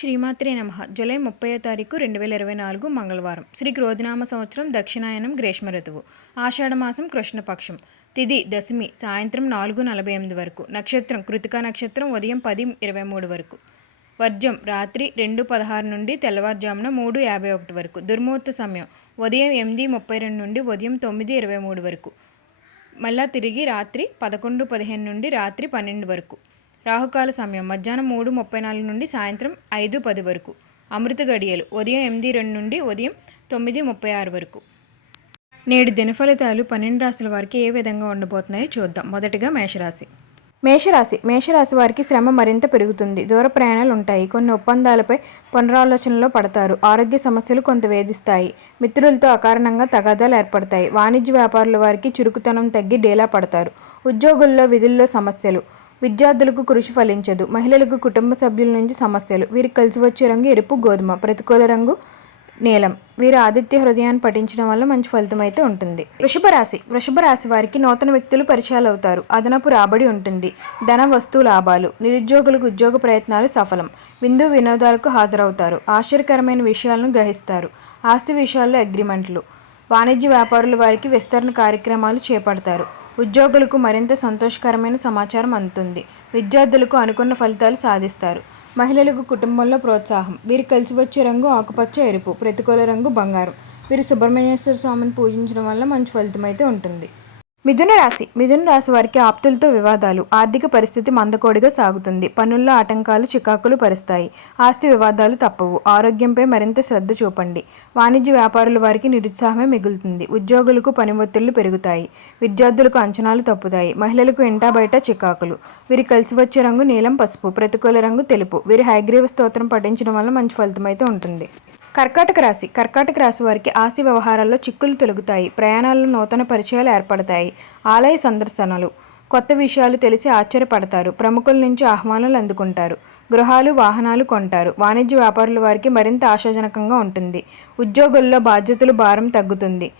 శ్రీమాత్రే నమః. జూలై 30వ తారీఖు 2024 మంగళవారం. శ్రీ క్రోధినామ సంవత్సరం దక్షిణాయనం గ్రీష్మ ఋతువు. ఆషాఢమాసం కృష్ణపక్షం. తిథి దశమి సాయంత్రం 4:48 వరకు. నక్షత్రం కృతికా నక్షత్రం ఉదయం 10:23 వరకు. వర్జం రాత్రి 2:16 నుండి తెల్లవారుజామున 3:51 వరకు. దుర్ముహూర్త సమయం ఉదయం 8:32 నుండి ఉదయం 9:23 వరకు. మళ్ళా తిరిగి రాత్రి 11:15 నుండి రాత్రి 12 వరకు. రాహుకాల సమయం మధ్యాహ్నం 3:34 నుండి సాయంత్రం 5:10 వరకు. అమృత గడియలు ఉదయం 8:02 నుండి ఉదయం 9:36 వరకు. నేడు దినఫలితాలు 12 రాశుల వారికి ఏ విధంగా ఉండబోతున్నాయో చూద్దాం. మొదటిగా మేషరాశి. మేషరాశి వారికి శ్రమ మరింత పెరుగుతుంది. దూర ప్రయాణాలు ఉంటాయి. కొన్ని ఒప్పందాలపై పునరాలోచనలో పడతారు. ఆరోగ్య సమస్యలు కొంత వేధిస్తాయి. మిత్రులతో అకారణంగా తగాదాలు ఏర్పడతాయి. వాణిజ్య వ్యాపారుల వారికి చురుకుతనం తగ్గి డేలా పడతారు. ఉద్యోగుల్లో విధుల్లో సమస్యలు. విద్యార్థులకు కృషి ఫలించదు. మహిళలకు కుటుంబ సభ్యుల నుంచి సమస్యలు. వీరికి కలిసి వచ్చే రంగు ఎరుపు గోధుమ, ప్రతికూల రంగు నీలం. వీరు ఆదిత్య హృదయాన్ని పఠించడం వల్ల మంచి ఫలితం అయితే ఉంటుంది. వృషభ రాశి వారికి నూతన వ్యక్తులు పరిచయాలు అవుతారు. అదనపు రాబడి ఉంటుంది. ధన వస్తు లాభాలు. నిరుద్యోగులకు ఉద్యోగ ప్రయత్నాలు సఫలం. విందు వినోదాలకు హాజరవుతారు. ఆశ్చర్యకరమైన విషయాలను గ్రహిస్తారు. ఆస్తి విషయాల్లో అగ్రిమెంట్లు. వాణిజ్య వ్యాపారుల వారికి విస్తరణ కార్యక్రమాలు చేపడతారు. ఉద్యోగులకు మరింత సంతోషకరమైన సమాచారం అందుతుంది. విద్యార్థులకు అనుకున్న ఫలితాలు సాధిస్తారు. మహిళలకు కుటుంబంలో ప్రోత్సాహం. వీరికి కలిసి వచ్చే రంగు ఆకుపచ్చ ఎరుపు, ప్రతికూల రంగు బంగారం. వీరు సుబ్రహ్మణ్యేశ్వర స్వామిని పూజించడం వల్ల మంచి ఫలితం అయితే ఉంటుంది. మిథున రాశి వారికి ఆప్తులతో వివాదాలు. ఆర్థిక పరిస్థితి మందకోడిగా సాగుతుంది. పనుల్లో ఆటంకాలు చికాకులు పరుస్తాయి. ఆస్తి వివాదాలు తప్పవు. ఆరోగ్యంపై మరింత శ్రద్ధ చూపండి. వాణిజ్య వ్యాపారుల వారికి నిరుత్సాహమే మిగులుతుంది. ఉద్యోగులకు పని ఒత్తిళ్లు పెరుగుతాయి. విద్యార్థులకు అంచనాలు తప్పుతాయి. మహిళలకు ఇంటా బయట చికాకులు. వీరి కలిసి వచ్చే రంగు నీలం పసుపు, ప్రతికూల రంగు తెలుపు. వీరి హయగ్రీవ స్తోత్రం పఠించడం వల్ల మంచి ఫలితం అయితే ఉంటుంది. కర్కాటక రాశి వారికి ఆస్తి వ్యవహారాల్లో చిక్కులు తొలగుతాయి. ప్రయాణాల్లో నూతన పరిచయాలు ఏర్పడతాయి. ఆలయ సందర్శనలు. కొత్త విషయాలు తెలిసి ఆశ్చర్యపడతారు. ప్రముఖుల నుంచి ఆహ్వానాలు అందుకుంటారు. గృహాలు వాహనాలు కొంటారు. వాణిజ్య వ్యాపారుల వారికి మరింత ఆశాజనకంగా ఉంటుంది. ఉద్యోగుల్లో బాధ్యతలు భారం తగ్గుతుంది.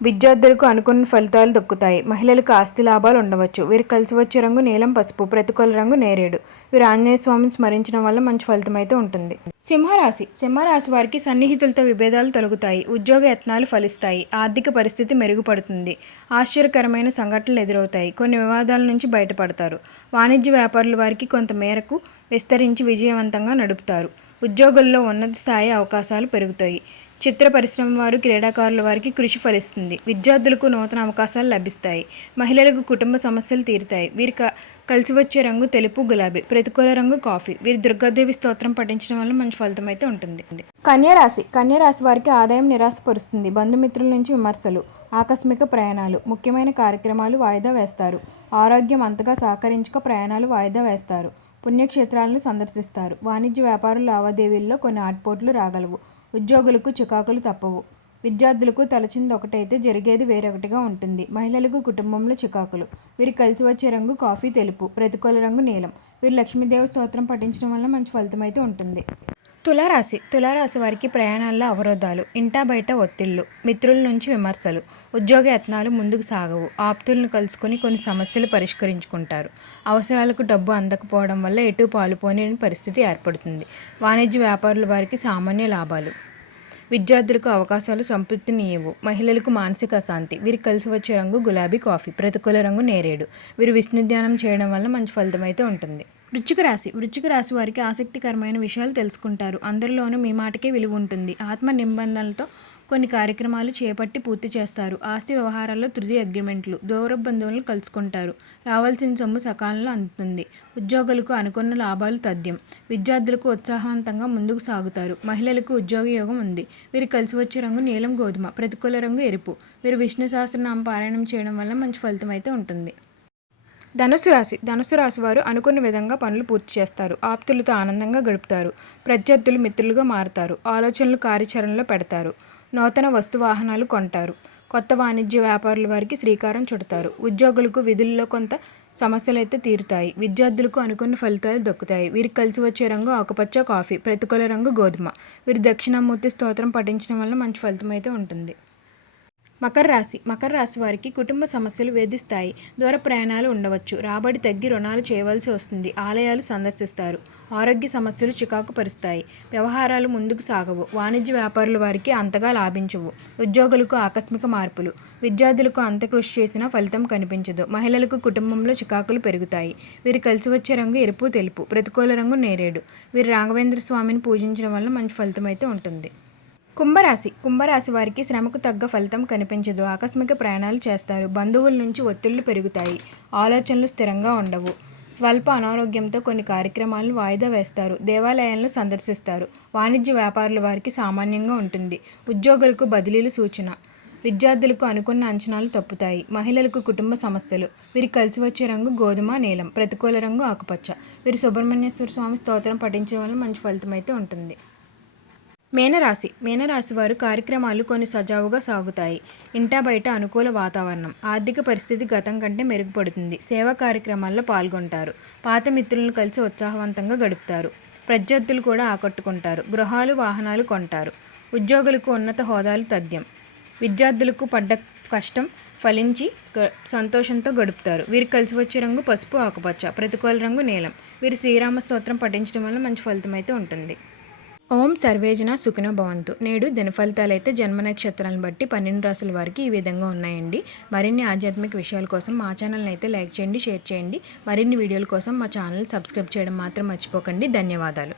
విద్యార్థులకు అనుకున్న ఫలితాలు దక్కుతాయి. మహిళలకు ఆస్తి లాభాలు ఉండవచ్చు. వీరికి కలిసి వచ్చే రంగు నీలం పసుపు, ప్రతికూల రంగు నేరేడు. వీరు ఆంజనేయ స్వామిని స్మరించడం వల్ల మంచి ఫలితం అయితే ఉంటుంది. సింహరాశి వారికి సన్నిహితులతో విభేదాలు తొలగుతాయి. ఉద్యోగ యత్నాలు ఫలిస్తాయి. ఆర్థిక పరిస్థితి మెరుగుపడుతుంది. ఆశ్చర్యకరమైన సంఘటనలు ఎదురవుతాయి. కొన్ని వివాదాల నుంచి బయటపడతారు. వాణిజ్య వ్యాపారుల వారికి కొంత మేరకు విస్తరించి విజయవంతంగా నడుపుతారు. ఉద్యోగుల్లో ఉన్నత స్థాయి అవకాశాలు పెరుగుతాయి. చిత్ర పరిశ్రమ వారు, క్రీడాకారుల వారికి కృషి ఫలిస్తుంది. విద్యార్థులకు నూతన అవకాశాలు లభిస్తాయి. మహిళలకు కుటుంబ సమస్యలు తీరుతాయి. వీరి కలిసి వచ్చే రంగు తెలుపు గులాబీ, ప్రతికూల రంగు కాఫీ. వీరి దుర్గాదేవి స్తోత్రం పఠించడం వల్ల మంచి ఫలితం అయితే ఉంటుంది. కన్యారాశి వారికి ఆదాయం నిరాశపరుస్తుంది. బంధుమిత్రుల నుంచి విమర్శలు, ఆకస్మిక ప్రయాణాలు. ముఖ్యమైన కార్యక్రమాలు వాయిదా వేస్తారు. ఆరోగ్యం అంతగా సహకరించక ప్రయాణాలు వాయిదా వేస్తారు. పుణ్యక్షేత్రాలను సందర్శిస్తారు. వాణిజ్య వ్యాపార లావాదేవీల్లో కొన్ని ఆటుపోట్లు రాగలవు. ఉద్యోగులకు చికాకులు తప్పవు. విద్యార్థులకు తలచింది ఒకటైతే జరిగేది వేరొకటిగా ఉంటుంది. మహిళలకు కుటుంబంలో చికాకులు. వీరికి కలిసి వచ్చే రంగు కాఫీ తెలుపు, ప్రతికూల రంగు నీలం. వీరు లక్ష్మీదేవి స్తోత్రం పఠించడం వల్ల మంచి ఫలితం అయితే ఉంటుంది. తులారాశి వారికి ప్రయాణాల్లో అవరోధాలు, ఇంటా బయట ఒత్తిళ్లు, మిత్రుల నుంచి విమర్శలు. ఉద్యోగ యత్నాలు ముందుకు సాగవు. ఆప్తులను కలుసుకొని కొన్ని సమస్యలు పరిష్కరించుకుంటారు. అవసరాలకు డబ్బు అందకపోవడం వల్ల ఎటు పాలుపోని పరిస్థితి ఏర్పడుతుంది. వాణిజ్య వ్యాపారుల వారికి సామాన్య లాభాలు. విద్యార్థులకు అవకాశాలు సంతృప్తినివ్వవు. మహిళలకు మానసిక అశాంతి. వీరికి కలిసి వచ్చే రంగు గులాబీ కాఫీ, ప్రతికూల రంగు నేరేడు. వీరు విష్ణు ధ్యానం చేయడం వల్ల మంచి ఫలితం అయితే ఉంటుంది. వృశ్చిక రాశి వారికి ఆసక్తికరమైన విషయాలు తెలుసుకుంటారు. అందరిలోనూ మీ మాటకే విలువ ఉంటుంది. ఆత్మ నిబంధనలతో కొన్ని కార్యక్రమాలు చేపట్టి పూర్తి చేస్తారు. ఆస్తి వ్యవహారాల్లో తుది అగ్రిమెంట్లు. దూర బంధువులను కలుసుకుంటారు. రావాల్సిన సొమ్ము సకాలంలో అందుతుంది. ఉద్యోగులకు అనుకున్న లాభాలు తథ్యం. విద్యార్థులకు ఉత్సాహవంతంగా ముందుకు సాగుతారు. మహిళలకు ఉద్యోగ యోగం ఉంది. వీరికి కలిసి వచ్చే రంగు నీలం గోధుమ, ప్రతికూల రంగు ఎరుపు. వీరు విష్ణు సహస్రనామ పారాయణం చేయడం వల్ల మంచి ఫలితం అయితే ఉంటుంది. ధనుసు రాశి వారు అనుకున్న విధంగా పనులు పూర్తి చేస్తారు. ఆప్తులతో ఆనందంగా గడుపుతారు. ప్రత్యర్థులు మిత్రులుగా మారుతారు. ఆలోచనలు కార్యాచరణలో పెడతారు. నూతన వస్తు వాహనాలు కొంటారు. కొత్త వాణిజ్య వ్యాపారుల వారికి శ్రీకారం చుడతారు. ఉద్యోగులకు విధుల్లో కొంత సమస్యలు అయితే తీరుతాయి. విద్యార్థులకు అనుకున్న ఫలితాలు దక్కుతాయి. వీరికి కలిసి వచ్చే రంగు ఆకుపచ్చ కాఫీ, ప్రతికూల రంగు గోధుమ. వీరు దక్షిణామూర్తి స్తోత్రం పఠించడం వల్ల మంచి ఫలితం అయితే ఉంటుంది. మకర రాశి వారికి కుటుంబ సమస్యలు వేధిస్తాయి. దూర ప్రయాణాలు ఉండవచ్చు. రాబడి తగ్గి రుణాలు చేయవలసి వస్తుంది. ఆలయాలు సందర్శిస్తారు. ఆరోగ్య సమస్యలు చికాకు పరుస్తాయి. వ్యవహారాలు ముందుకు సాగవు. వాణిజ్య వ్యాపారుల వారికి అంతగా లాభించవు. ఉద్యోగులకు ఆకస్మిక మార్పులు. విద్యార్థులకు అంత కృషి చేసినా ఫలితం కనిపించదు. మహిళలకు కుటుంబంలో చికాకులు పెరుగుతాయి. వీరు కలిసి వచ్చే రంగు ఎరుపు తెలుపు. ప్రతికూల రంగు నేరేడు. వీరు రాఘవేంద్ర స్వామిని పూజించడం వల్ల మంచి ఫలితం అయితే ఉంటుంది. కుంభరాశి వారికి శ్రమకు తగ్గ ఫలితం కనిపించదు. ఆకస్మిక ప్రయాణాలు చేస్తారు. బంధువుల నుంచి ఒత్తిళ్లు పెరుగుతాయి. ఆలోచనలు స్థిరంగా ఉండవు. స్వల్ప అనారోగ్యంతో కొన్ని కార్యక్రమాలను వాయిదా వేస్తారు. దేవాలయాలను సందర్శిస్తారు. వాణిజ్య వ్యాపారుల వారికి సామాన్యంగా ఉంటుంది. ఉద్యోగులకు బదిలీలు సూచన. విద్యార్థులకు అనుకున్న అంచనాలు తప్పుతాయి. మహిళలకు కుటుంబ సమస్యలు. వీరికి కలిసి వచ్చే రంగు గోధుమ నీలం. ప్రతికూల రంగు ఆకుపచ్చ. వీరు సుబ్రహ్మణ్యేశ్వర స్వామి స్తోత్రం పఠించడం వల్ల మంచి ఫలితం అయితే ఉంటుంది. మీనరాశి వారు కార్యక్రమాలు కొన్ని సజావుగా సాగుతాయి. ఇంటా బయట అనుకూల వాతావరణం. ఆర్థిక పరిస్థితి గతం కంటే మెరుగుపడుతుంది. సేవా కార్యక్రమాల్లో పాల్గొంటారు. పాత మిత్రులను కలిసి ఉత్సాహవంతంగా గడుపుతారు. ప్రత్యర్థులు కూడా ఆకట్టుకుంటారు. గృహాలు వాహనాలు కొంటారు. ఉద్యోగులకు ఉన్నత హోదాలు తథ్యం. విద్యార్థులకు పడ్డ కష్టం ఫలించి సంతోషంతో గడుపుతారు. వీరికి కలిసి వచ్చే రంగు పసుపు ఆకుపచ్చ. ప్రతికూల రంగు నీలం. వీరు శ్రీరామ స్తోత్రం పఠించడం వల్ల మంచి ఫలితం అయితే ఉంటుంది. ఓం సర్వేజన సుఖినో భవంతు. నేడు దినఫలితాలు అయితే జన్మ నక్షత్రాలను బట్టి 12 రాసుల వారికి ఈ విధంగా ఉన్నాయండి. మరిన్ని ఆధ్యాత్మిక విషయాల కోసం మా ఛానల్ని అయితే లైక్ చేయండి, షేర్ చేయండి. మరిన్ని వీడియోల కోసం మా ఛానల్ సబ్స్క్రైబ్ చేయడం మాత్రం మర్చిపోకండి. ధన్యవాదాలు.